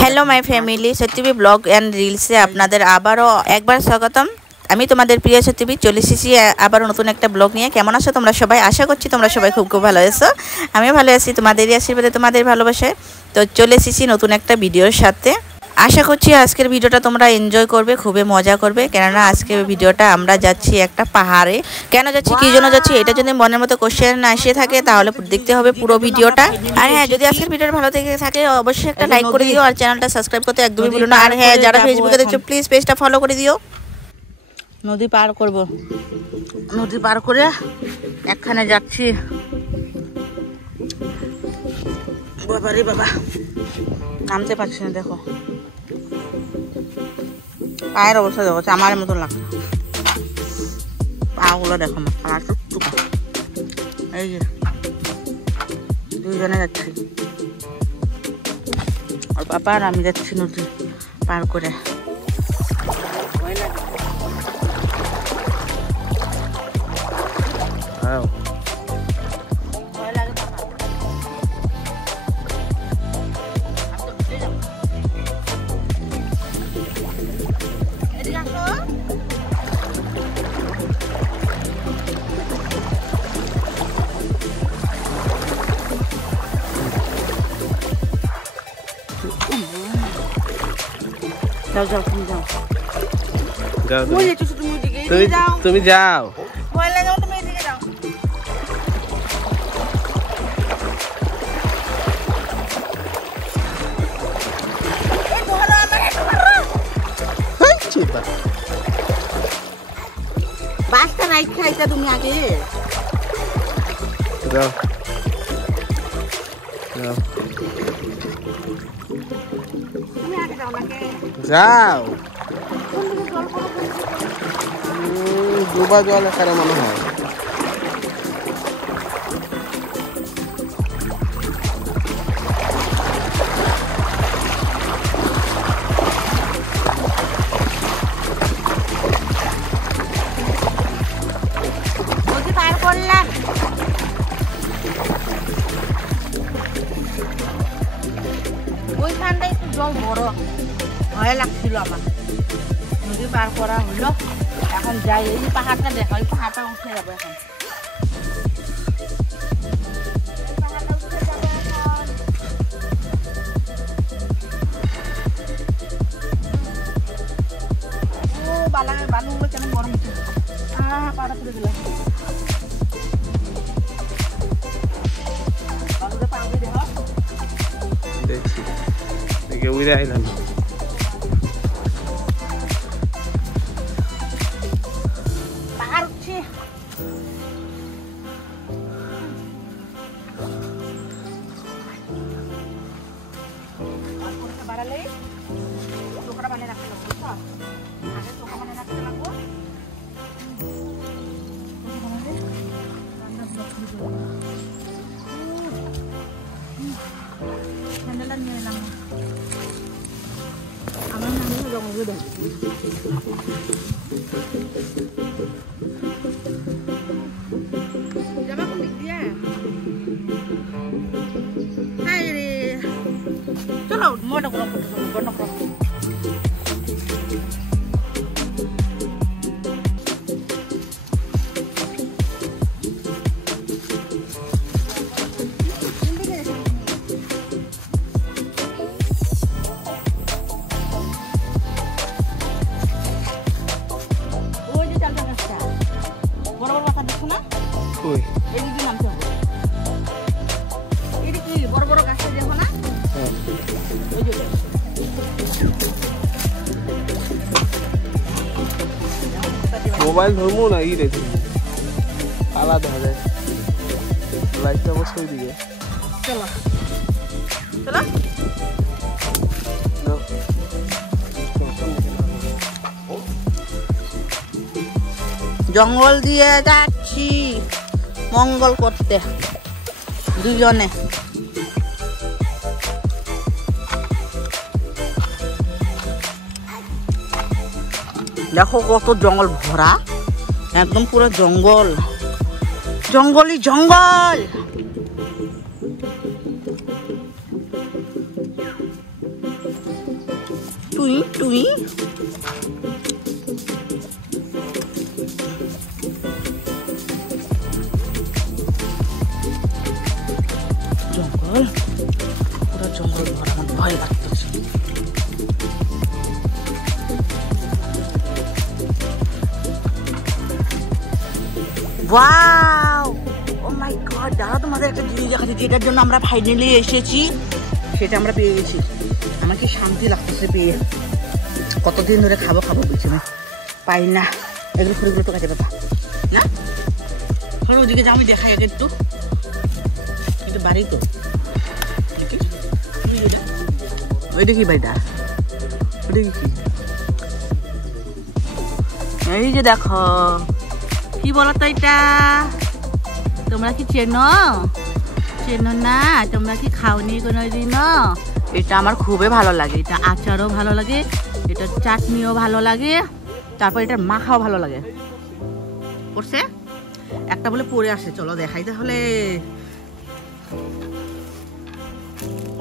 Hello my family, সত্যিবি vlog and রিলসে আপনাদের আবারও একবার স্বাগতম। আমি তোমাদের প্রিয় সত্যিবি চলে এসেছি আবারও নতুন একটা ব্লগ নিয়ে। কেমন আছো তোমরা সবাই? আশা করছি তোমরা সবাই খুব ভালো আছো। আমিও ভালো আছি, তোমাদেরই আশীর্বাদে, তোমাদের ভালোবাসায়। তো চলে এসেছি নতুন একটা ভিডিওর সাথে। আশা করছি আজকের ভিডিওটা তোমরা এনজয় করবে, খুবই মজা করবে। কেননা আজকের ভিডিওটা আমরা যাচ্ছি একটা পাহাড়ে। কেন যাচ্ছি, কী জন্য যাচ্ছি, এটা যদি মনের মতো কোশ্চেন এসে থাকে তাহলে দেখতে হবে পুরো ভিডিওটা। আর হ্যাঁ, যদি আজকের ভিডিওটা ভালো থেকে থাকে অবশ্যই একটা লাইক করে দিও, আর চ্যানেলটা সাবস্ক্রাইব করতে একদমই ভুলো না। আর হ্যাঁ, যারা ফেসবুকে দেখছো প্লিজ পেজটা ফলো করে দিও। নদী পার করব, নদী পার করে একখানে যাচ্ছি। বাবারে বাবা, নামতে পারছি না। দেখো পায়ের অবস্থা, দেখো আমার মতন লাগছে। পাগুলো দেখো, আমার টুকটুকা। এই যে দুইজনে যাচ্ছি, আর বাবা আর আমি যাচ্ছি নদী পার করে। যাও যাও, তুমি যাও, তুমি যাও। ভয় লাগে, তুমি এদিকে যাও। বাসটা রাইট খাইতা তুমি আগে যাও যাও যাও। ডুবা জল এখানে মনে হয়। পার করলাম, ওইখানটা একটু জল বড়, ভয় লাগছিল আমার। নদী পার করা হইলো, এখন যাই। এই পাহাড়টা দেখো, এই পাহাড়টা উঠে যাবো এখন। ও বালানের বালুগুলো কেমন গরম হচ্ছে। পাড়া তুলে দিলাম। বালুটা পার দিয়ে দেখো, দেখছি দেখে উড়ে আইলাম। পাহাড় উঠছি। বাড়ালে টোকরা বানিয়ে রাখতে লাগবে, বুঝছো? আগে টোকা বানিয়ে রাখতে লাগবো। ঠান্ডাটা নিয়ে এলাম আমার নামে জঙ্গল দেখ। যাবা কোন দিক দিয়ে? হাই রে, চলো মোটা করো, বন্ধ করো। মোবাইল ধরবো না, ই রেখে আলাদা হবে। লাইটটা বসে দিকে। চলো চলো, জঙ্গল দিয়ে যাচ্ছি মঙ্গল করতে দুজনে। দেখো কত জঙ্গল ভরা, একদম পুরো জঙ্গল, জঙ্গলই জঙ্গল। টুই টুই। জঙ্গল, পুরো জঙ্গল ভরা, আমার ভয় লাগতেছে। ওয়াও, ও মাই গড, দাঁড়াও তোমাদের একটা জিনিস দেখাচ্ছি, যেটার জন্য আমরা ফাইনালি এসেছি সেটা আমরা পেয়ে গেছি। আমার কি শান্তি লাগতেছে পেয়ে, কতদিন ধরে খাবো খাবো বলছি আমি, পাই না। এগুলো ফুলগুলো তো কাজে বাবা না, ধরো ওদিকে যাও, আমি দেখাই আগে একটু, একটু বাড়ি তো ওইটা কি বাড়িটা, ওইটা কি, এই যে দেখো কি বলতো এটা, তোমরা কি চেনো? চেনো না? তোমরা কি খাওনি কোনোদিনও? এটা আমার খুবই ভালো লাগে, এটা আচারও ভালো লাগে, এটা চাটনিও ভালো লাগে, তারপর এটা মাখাও ভালো লাগে। পড়ছে একটা বলে পড়ে আসে, চলো দেখাই তাহলে।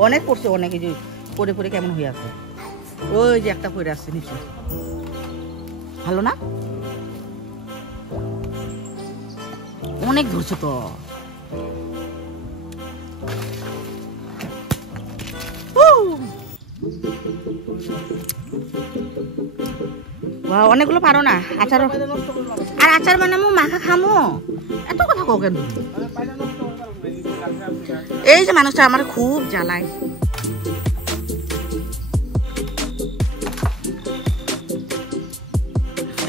অনেক পড়ছে, অনেক, এই যে পড়ে পড়ে কেমন হয়ে আছে, ওই যে একটা পড়ে আসছে নিচে, ভালো না? অনেক ধরছে তো। অনেকগুলো পারো না আচার, আর আচার বানামো মাখা খামো, এত কথা কও কেন? এই যে মানুষটা আমার খুব জ্বালায়,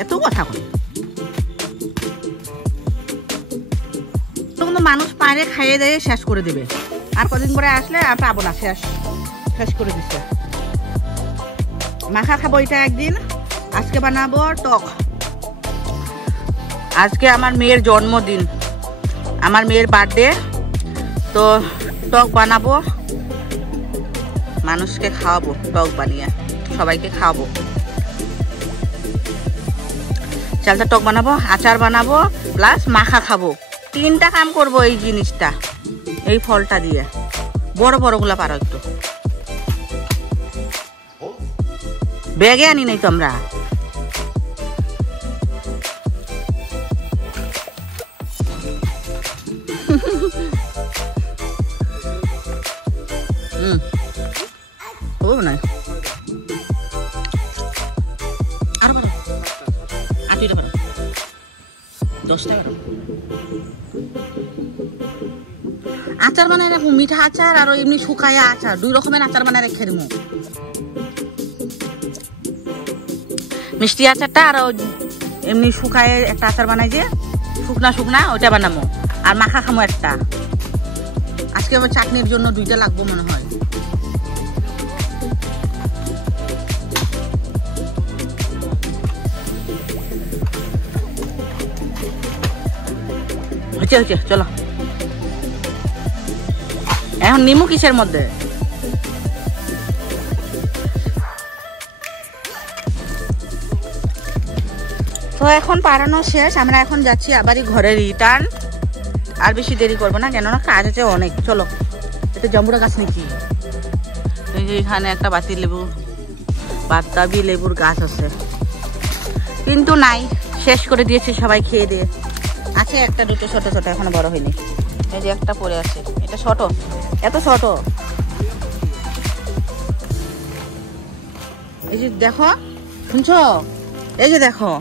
এত কথা কয়। তখন তো মানুষ পারে খাইয়ে দিয়ে শেষ করে দেবে, আর কদিন করে আসলে আর পাবো না, শেষ শেষ করে দিচ্ছে। মাখা খাবো এটা একদিন, আজকে বানাবো টক। আজকে আমার মেয়ের জন্মদিন, আমার মেয়ের বার্থডে, তো টক বানাবো, মানুষকে খাওয়াবো, টক বানিয়ে সবাইকে খাওয়াবো। চালটা টক বানাবো, আচার বানাবো, প্লাস মাখা খাবো, তিনটা কাম করবো এই জিনিসটা, এই ফলটা দিয়ে। বড় বড়গুলা পারো একটু, ব্যাগে আনি নাই তো আমরা। ও নাই আরো পারো, 8টা পারো, 10টা পারো। আচার বানায় রাখবো, মিঠা আচার আর এমনি শুকায়া আচার, 2 রকমের আচার বানায় রেখে দিব। মিষ্টি আচারটা আর এমনি শুকায় একটা আচার বানাই, যে শুকনা শুকনা, ওইটা বানাবো, আর মাখা খামো একটা। আজকে আবার চাটনির জন্য 2টা লাগবো মনে হয়। হচ্ছে হচ্ছে, চলো। এখন নিমু কিসের মধ্যে? তো এখন পারানো শেষ, আমরা এখন যাচ্ছি আবারই ঘরে রিটার্ন। আর বেশি দেরি করবো না, কেননা কাজ আছে অনেক। চলো, এটা জাম্বুরা গাছ নাকি? এই যে এখানে একটা বাতাবি লেবুর গাছ আছে, কিন্তু নাই, শেষ করে দিয়েছে সবাই খেয়ে দিয়ে। আছে একটা দুটো ছোট ছোট, এখনো বড় হয়নি। এই যে একটা পড়ে আছে, এটা ছোট, এত ছোট। এই যে দেখো, শুনছো? এই যে দেখো,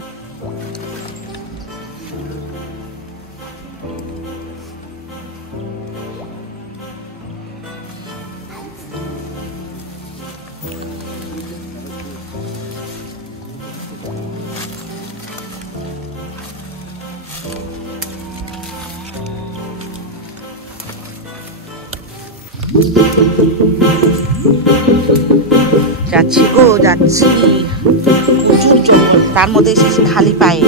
যাচ্ছি গো, যাচ্ছি, প্রচুর জঙ্গল, তার মধ্যে এসেছি খালি পায়ে।